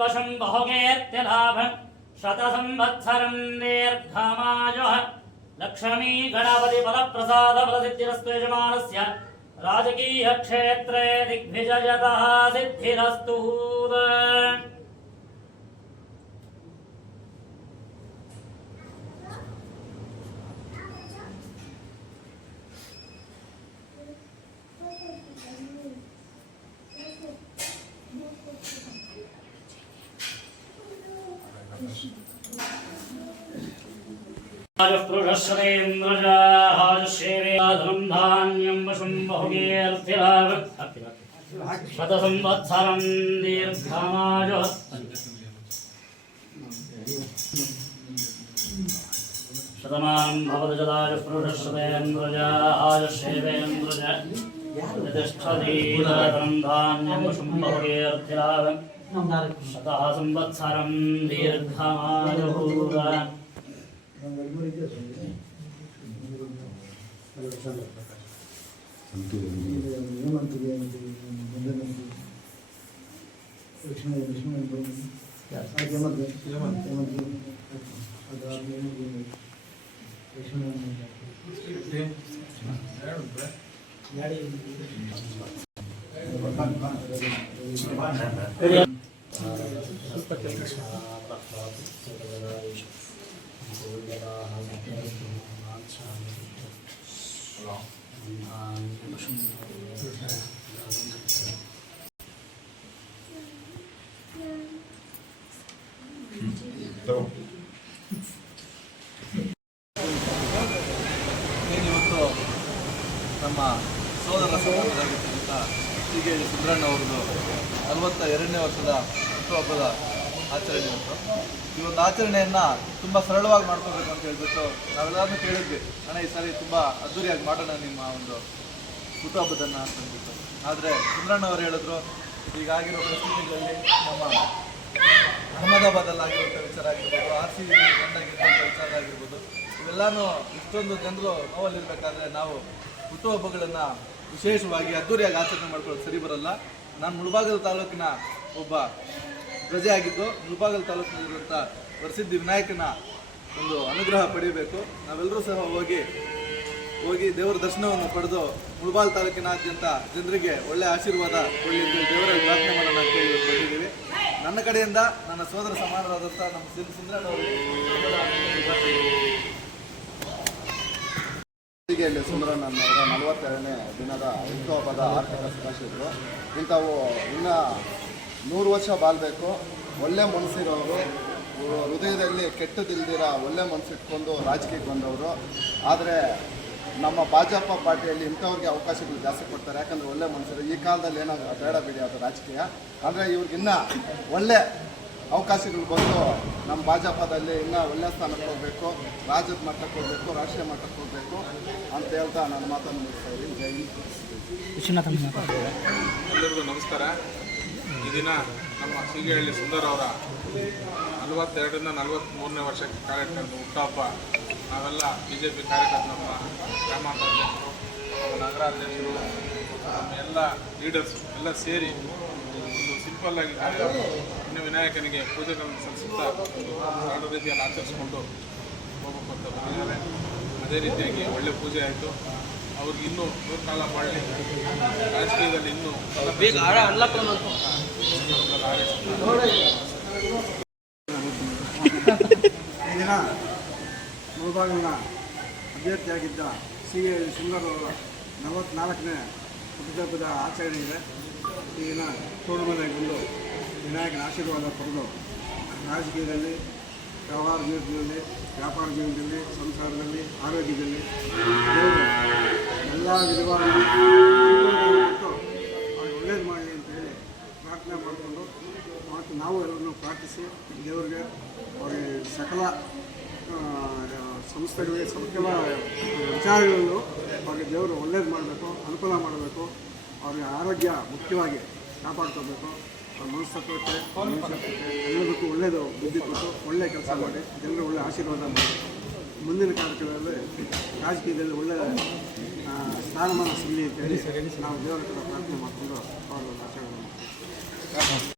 वशम् शत शतसंवत्सरम् दीर्घमायुः। लक्ष्मी गणपतिबलप्रसादबलसिद्धिरस्त्वेजमानस्य राजकीयक्षेत्रे दिग्विजयतः सिद्धिरस्तु। ृषसेन्द्रजाहारसेवेधनं धान्यं वशं बहुगेऽर्थिराशतसंवत्सरं दीर्घमाज शतमानं भवति जदाजस्पृषसेन्द्रजाहारसेवेन्द्रज यतिष्ठधीरं धान्यं वशं बहुगेऽर्थिराव शतः संवत्सरं दीर्घमायुः Gracias. ಏನಿವತ್ತು ನಮ್ಮ ಸೋದರ ಸಮಾಜದಾಗಿರ್ತಕ್ಕಂಥ ಹೀಗೆ ಸುಬ್ರಣ್ಣ ಅವ್ರದ್ದು ನಲವತ್ತ ಎರಡನೇ ವರ್ಷದ ಹುಟ್ಟುಹಬ್ಬದ ಆಚರಣೆ ಅಂತ ಈ ಒಂದು ಆಚರಣೆಯನ್ನು ತುಂಬ ಸರಳವಾಗಿ ಮಾಡ್ಕೋಬೇಕು ಅಂತ ಹೇಳ್ಬಿಟ್ಟು ನಾವೆಲ್ಲರೂ ಕೇಳಿದ್ವಿ, ಅಣ್ಣ, ಈ ಸಾರಿ ತುಂಬ ಅದ್ದೂರಿಯಾಗಿ ಮಾಡೋಣ ನಿಮ್ಮ ಒಂದು ಹುಟ್ಟುಹಬ್ಬದನ್ನು ಅಂತ ಅಂದ್ಬಿಟ್ಟು. ಆದರೆ ಅವರು ಹೇಳಿದ್ರು ಈಗಾಗಿರೋ ಪರಿಸ್ಥಿತಿಗಳಲ್ಲಿ ನಮ್ಮ ಅಹಮದಾಬಾದಲ್ಲಿ ಆಗಿರುವಂಥ ವಿಚಾರ ಆಗಿರ್ಬೋದು, ಆರ್ ಸಿ ಬಿ ತಂಡಾಗಿರುವಂಥ ವಿಚಾರ ಆಗಿರ್ಬೋದು, ಇವೆಲ್ಲಾನು ಇಷ್ಟೊಂದು ಜನರು ನೋವಲ್ಲಿರಬೇಕಾದ್ರೆ ನಾವು ಹುಟ್ಟುಹಬ್ಬಗಳನ್ನು ವಿಶೇಷವಾಗಿ ಅದ್ದೂರಿಯಾಗಿ ಆಚರಣೆ ಮಾಡ್ಕೊಳ್ಳೋದು ಸರಿ ಬರಲ್ಲ. ನಾನು ಮುಳಬಾಗಲ ತಾಲೂಕಿನ ಒಬ್ಬ ಪ್ರಜೆ ಆಗಿದ್ದು ಮುಳಬಾಗಲ್ ತಾಲೂಕಿನಲ್ಲಿರುವಂಥ ಪ್ರಸಿದ್ಧಿ ವಿನಾಯಕನ ಒಂದು ಅನುಗ್ರಹ ಪಡೆಯಬೇಕು. ನಾವೆಲ್ಲರೂ ಸಹ ಹೋಗಿ ಹೋಗಿ ದೇವರ ದರ್ಶನವನ್ನು ಪಡೆದು ಮುಳಬಾಲ್ ತಾಲೂಕಿನಾದ್ಯಂತ ಜನರಿಗೆ ಒಳ್ಳೆ ಆಶೀರ್ವಾದ ಕೊಡಲಿ ದೇವರ ಪ್ರಾರ್ಥನೆ ಮಾಡೋಣ ಅಂತ ಹೇಳಿ ಬಂದಿದ್ದೀವಿ. ನನ್ನ ಕಡೆಯಿಂದ ನನ್ನ ಸೋದರ ಸಮಾನರಾದಂಥ ನಮ್ಮ ಸಿಲ್ ಸುಂದರಣ್ಣ ಅವರ. ಸುಂದರಣ್ಣನವರ ನಲವತ್ತೆರಡನೇ ದಿನದ ಹುಟ್ಟುಹಬ್ಬದ ಆರ್ಥಿಕ ಶುಭಾಶಯಗಳು. ಇಂಥವು ಇನ್ನು ನೂರು ವರ್ಷ ಬಾಳ್ಬೇಕು. ಒಳ್ಳೆ ಮನಸ್ಸಿರೋರು ಹೃದಯದಲ್ಲಿ ಕೆಟ್ಟದಿಲ್ದಿರ ಒಳ್ಳೆ ಮನಸ್ಸಿಟ್ಕೊಂಡು ರಾಜಕೀಯಕ್ಕೆ ಬಂದವರು. ಆದರೆ ನಮ್ಮ ಭಾಜಪ ಪಾರ್ಟಿಯಲ್ಲಿ ಇಂಥವ್ರಿಗೆ ಅವಕಾಶಗಳು ಜಾಸ್ತಿ ಕೊಡ್ತಾರೆ. ಯಾಕಂದರೆ ಒಳ್ಳೆ ಮನಸ್ಸಿರು ಈ ಕಾಲದಲ್ಲಿ ಏನಾದರೂ ಬೇಡ ಬಿಡಿ ಅದು ರಾಜಕೀಯ. ಆದರೆ ಇವ್ರಿಗಿನ್ನ ಒಳ್ಳೆ ಅವಕಾಶಗಳು ಬಂದು ನಮ್ಮ ಭಾಜಪದಲ್ಲಿ ಇನ್ನೂ ಒಳ್ಳೆ ಸ್ಥಾನಕ್ಕೆ ಹೋಗಬೇಕು. ರಾಜ್ಯದ ಮಟ್ಟಕ್ಕೆ ಹೋಗಬೇಕು ರಾಷ್ಟ್ರೀಯ ಮಟ್ಟಕ್ಕೆ ಹೋಗಬೇಕು ಅಂತ ಹೇಳ್ತಾ ನಾನು ಮಾತನ್ನು ಮುಗಿಸ್ತಾ ಇದ್ದೀನಿ. ಜೈ ಹಿಂದ್. ಎಲ್ಲರಿಗೂ ನಮಸ್ಕಾರ. ಈ ದಿನ ನಮ್ಮ ಸೀಗೆಹಳ್ಳಿ ಸುಂದರ್ ಅವರ ನಲವತ್ತೆರಡರಿಂದ ನಲವತ್ತ್ಮೂರನೇ ವರ್ಷಕ್ಕೆ ಕಾರ್ಯಕ್ರಮ ಹುಟ್ಟಹಬ್ಬ ನಾವೆಲ್ಲ ಬಿ ಜೆ ಪಿ ಕಾರ್ಯಕರ್ತ ನಮ್ಮ ಗ್ರಾಮಾಂತರ ಅಧ್ಯಕ್ಷರು ನಮ್ಮ ನಗರಾಧ್ಯಕ್ಷರು, ನಮ್ಮ ಎಲ್ಲ ಲೀಡರ್ಸ್ ಎಲ್ಲ ಸೇರಿ ಒಂದು ಸಿಂಪಲ್ ಆಗಿ ಇನ್ನು ವಿನಾಯಕನಿಗೆ ಪೂಜೆಗಳನ್ನು ಸಲ್ಲಿಸುತ್ತಾ ಸರಳ ರೀತಿಯಲ್ಲಿ ಆಚರಿಸ್ಕೊಂಡು ಹೋಗಬೇಕು ಅಂತ ಬಂದಿದ್ದಾರೆ ಅದೇ ರೀತಿಯಾಗಿ ಒಳ್ಳೆ ಪೂಜೆ ಆಯಿತು. ಅವ್ರಿಗೆ ಇನ್ನೂ ಕಾಲ ಮಾಡಲಿ ರಾಜಕೀಯದಲ್ಲಿ ಇನ್ನೂ ದಿನ ಮುಳಬಾಗಿಲಿನ ಅಭ್ಯರ್ಥಿಯಾಗಿದ್ದ ಸಿ ಎ ಅವರ ನಲವತ್ನಾಲ್ಕನೇ ಹುಟ್ಟಿದಬ್ಬದ ಆಚರಣೆ ಇದೆ ಈ ದಿನ ತೋಡುಮನೆಗೆ ಬಂದು ವಿನಾಯಕನ ಆಶೀರ್ವಾದ ಪಡೆದು ರಾಜಕೀಯದಲ್ಲಿ, ವ್ಯವಹಾರ ಜೀವನದಲ್ಲಿ, ವ್ಯಾಪಾರ ಜೀವನದಲ್ಲಿ, ಸಂಸಾರದಲ್ಲಿ, ಆರೋಗ್ಯದಲ್ಲಿ ಎಲ್ಲ ವಿಧವಾಗಿ ದೇವರಿಗೆ ಅವರಿಗೆ ಸಕಲ ಸಂಸ್ಥೆಗಳಿಗೆ ಸಕಲ ವಿಚಾರಗಳಲ್ಲೂ ಅವ್ರಿಗೆ ದೇವರು ಒಳ್ಳೇದು ಮಾಡಬೇಕು, ಅನುಕೂಲ ಮಾಡಬೇಕು, ಅವ್ರಿಗೆ ಆರೋಗ್ಯ ಮುಖ್ಯವಾಗಿ ಕಾಪಾಡ್ಕೋಬೇಕು. ಅವ್ರ ಮನಸ್ತತ್ವಕ್ಕೆ ಎಲ್ಲದಕ್ಕೂ ಒಳ್ಳೆಯದು ಬುದ್ಧಿ ಕೊಟ್ಟು ಒಳ್ಳೆಯ ಕೆಲಸ ಮಾಡಿ ಜನರು ಒಳ್ಳೆಯ ಆಶೀರ್ವಾದ ಮಾಡಿ. ಮುಂದಿನ ಕಾರ್ಯಕ್ರಮದಲ್ಲಿ ರಾಜಕೀಯದಲ್ಲಿ ಒಳ್ಳೆಯ ಸ್ಥಾನಮಾನ ಸಿಗಲಿ ಅಂತೇಳಿ ನಾವು ದೇವರ ಕಡೆ ಪ್ರಾರ್ಥನೆ ಮಾಡಿಕೊಂಡು ಅವರು ಆಶೀರ್ವಾದ ಮಾಡ್ತೀವಿ.